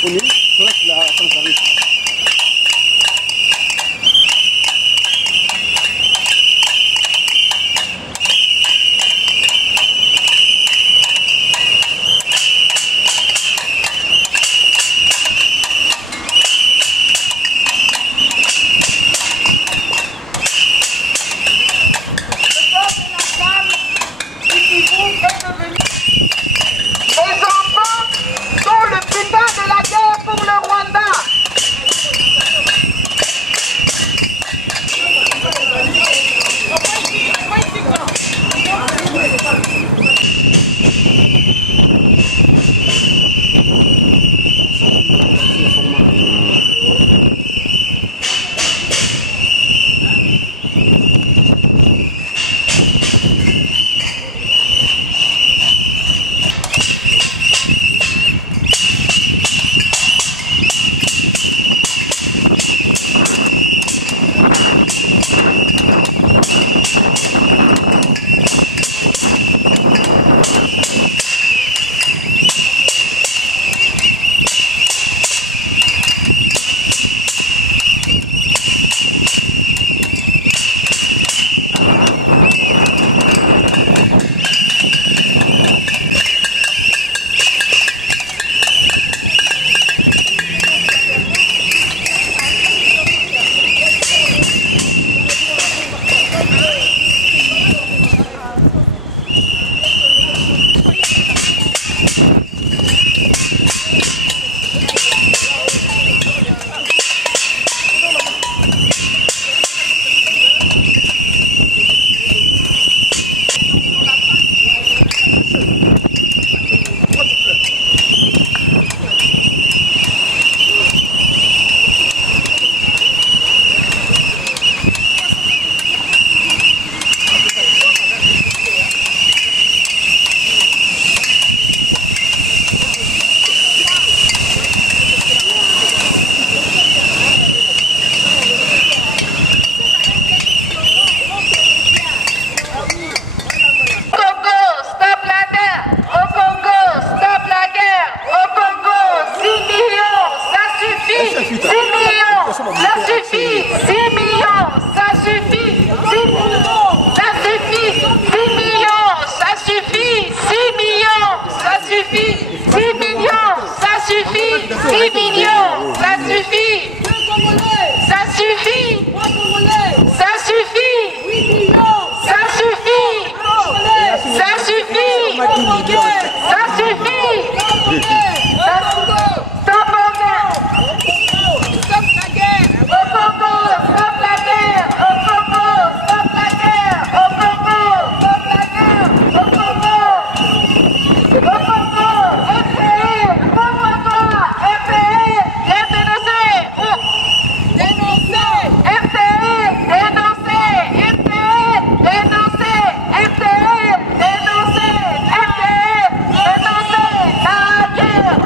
Ini sudah sama-sama. La guerre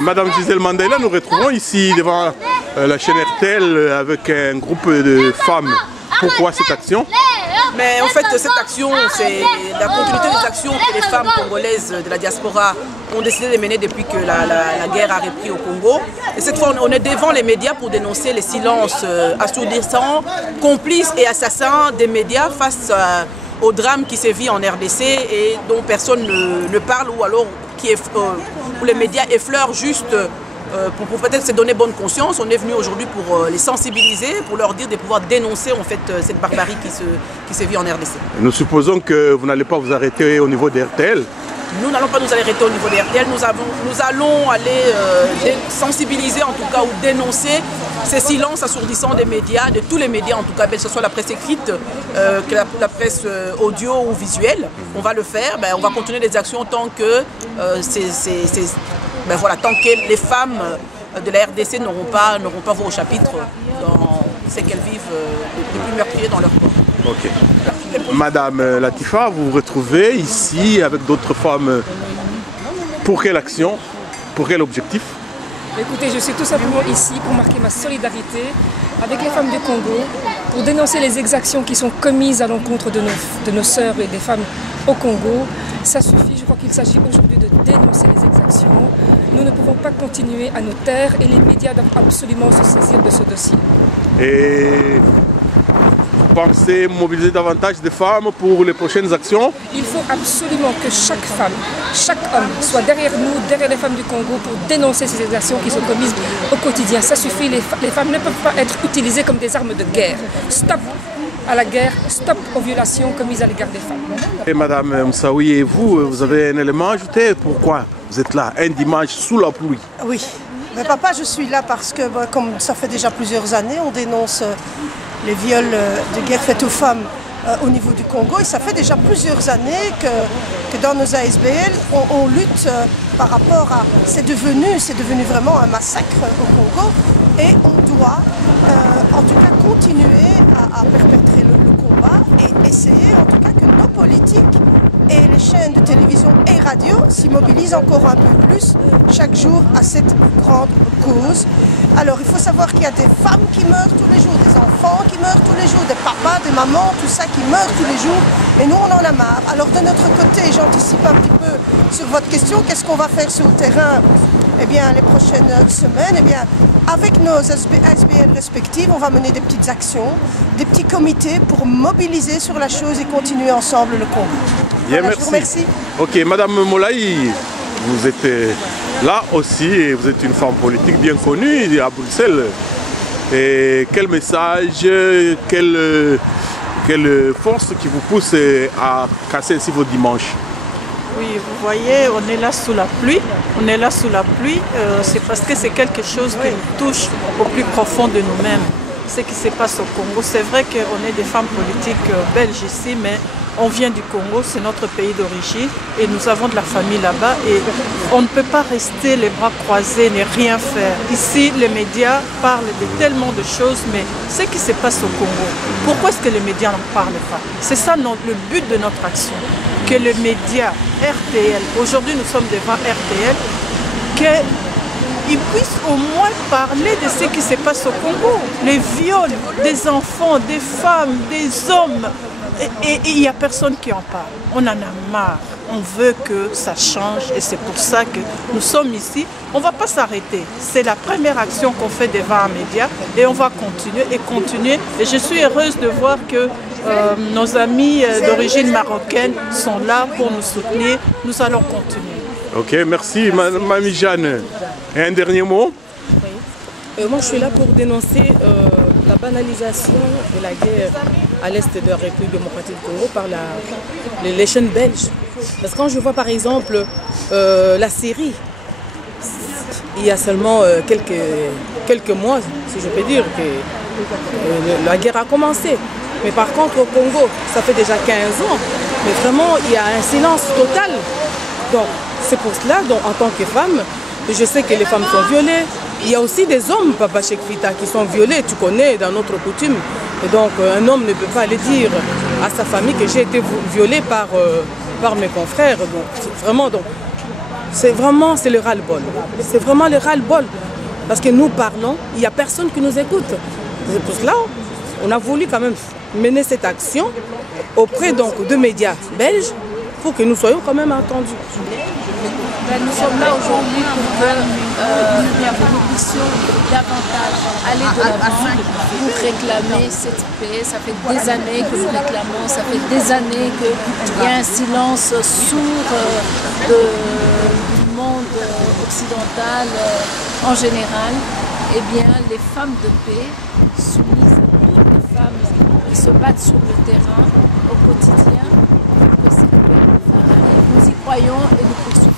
Madame Gisèle Mandela, nous retrouvons ici devant la chaîne RTL avec un groupe de femmes. Pourquoi cette action? Mais en fait, cette action, c'est la continuité des actions que les femmes congolaises de la diaspora ont décidé de mener depuis que la guerre a repris au Congo. Et cette fois, on est devant les médias pour dénoncer les silences assourdissants, complices et assassins des médias face au drame qui sévit en RDC et dont personne ne parle ou alors où les médias effleurent juste pour peut-être se donner bonne conscience. On est venu aujourd'hui pour les sensibiliser, pour leur dire de pouvoir dénoncer en fait cette barbarie qui sévit en RDC. Nous supposons que vous n'allez pas vous arrêter au niveau des RTL. Nous n'allons pas nous arrêter au niveau des RTL, nous allons aller sensibiliser en tout cas ou dénoncer ces silences assourdissants des médias, de tous les médias en tout cas, que ce soit la presse écrite, que la presse audio ou visuelle. On va le faire, on va continuer les actions tant que tant que les femmes de la RDC n'auront pas voix au chapitre dans ce qu'elles vivent les plus meurtriers dans leur corps. Ok. Madame Latifa, vous vous retrouvez ici avec d'autres femmes. Pour quelle action? Pour quel objectif? Écoutez, je suis tout simplement ici pour marquer ma solidarité avec les femmes du Congo, pour dénoncer les exactions qui sont commises à l'encontre de nos sœurs et des femmes au Congo. Ça suffit, je crois qu'il s'agit aujourd'hui de dénoncer les exactions. Nous ne pouvons pas continuer à nous taire et les médias doivent absolument se saisir de ce dossier. Et vous pensez mobiliser davantage de femmes pour les prochaines actions? Il faut absolument que chaque femme, chaque homme soit derrière nous, derrière les femmes du Congo pour dénoncer ces exactions qui sont commises au quotidien. Ça suffit, les femmes ne peuvent pas être utilisées comme des armes de guerre. Stop à la guerre, stop aux violations commises à l'égard des femmes. Et Madame Moussaoui, et vous avez un élément à ajouter? Pourquoi vous êtes là un dimanche sous la pluie? Oui, mais papa, je suis là parce que comme ça fait déjà plusieurs années, on dénonce les viols de guerre faites aux femmes au niveau du Congo. Et ça fait déjà plusieurs années que dans nos ASBL, on lutte par rapport à... C'est devenu vraiment un massacre au Congo. Et on doit en tout cas continuer à perpétrer le combat et essayer en tout cas que nos politiques et les chaînes de télévision et radio s'y mobilisent encore un peu plus chaque jour à cette grande cause. Alors il faut savoir qu'il y a des femmes qui meurent tous les jours, des enfants qui meurent tous les jours, des papas, des mamans, tout ça qui meurent tous les jours. Et nous on en a marre. Alors de notre côté, j'anticipe un petit peu sur votre question, qu'est-ce qu'on va faire sur le terrain? Eh bien les prochaines semaines, eh bien, avec nos ASBL respectives, on va mener des petites actions, des petits comités pour mobiliser sur la chose et continuer ensemble le combat. Bien, voilà, merci. Je vous remercie. Ok, Madame Molaï, vous êtes là aussi et vous êtes une femme politique bien connue à Bruxelles. Et quel message, quelle force qui vous pousse à casser ainsi vos dimanches? Oui, vous voyez, on est là sous la pluie. On est là sous la pluie, c'est parce que c'est quelque chose qui nous touche au plus profond de nous-mêmes. Ce qui se passe au Congo, c'est vrai qu'on est des femmes politiques belges ici, mais on vient du Congo, c'est notre pays d'origine et nous avons de la famille là-bas et on ne peut pas rester les bras croisés, ne rien faire. Ici, les médias parlent de tellement de choses, mais ce qui se passe au Congo, pourquoi est-ce que les médias n'en parlent pas? C'est ça le but de notre action. Que les médias RTL, aujourd'hui nous sommes devant RTL, qu'ils puissent au moins parler de ce qui se passe au Congo. Les viols des enfants, des femmes, des hommes, et il n'y a personne qui en parle. On en a marre, on veut que ça change et c'est pour ça que nous sommes ici. On ne va pas s'arrêter, c'est la première action qu'on fait devant un média et on va continuer et continuer. Et je suis heureuse de voir que nos amis d'origine marocaine sont là pour nous soutenir. Nous allons continuer. Ok, merci Mamie Jeanne. Et un dernier mot? Oui. Moi je suis là pour dénoncer la banalisation de la guerre à l'est de la République démocratique du Congo par les chaînes belges. Parce que quand je vois par exemple la Syrie, il y a seulement quelques mois, si je peux dire, que la guerre a commencé. Mais par contre, au Congo, ça fait déjà 15 ans. Mais vraiment, il y a un silence total. Donc, c'est pour cela, donc, en tant que femme, je sais que les femmes sont violées. Il y a aussi des hommes, Papa Chekvita, qui sont violés, tu connais, dans notre coutume. Et donc, un homme ne peut pas aller dire à sa famille que j'ai été violée par mes confrères. Donc, vraiment, donc, c'est le ras-le-bol. C'est vraiment le ras-le-bol. Parce que nous parlons, il n'y a personne qui nous écoute. C'est pour cela on a voulu quand même mener cette action auprès donc, de médias belges pour que nous soyons quand même entendus. Nous sommes là aujourd'hui pour que nous puissions davantage aller de l'avant pour réclamer cette paix. Ça fait des années que nous réclamons, ça fait des années qu'il y a un silence sourd du monde occidental en général. Eh bien, les femmes de paix, soumises à toutes les femmes qui se battent sur le terrain au quotidien, pour que cette paix nous y croyons et nous poursuivons.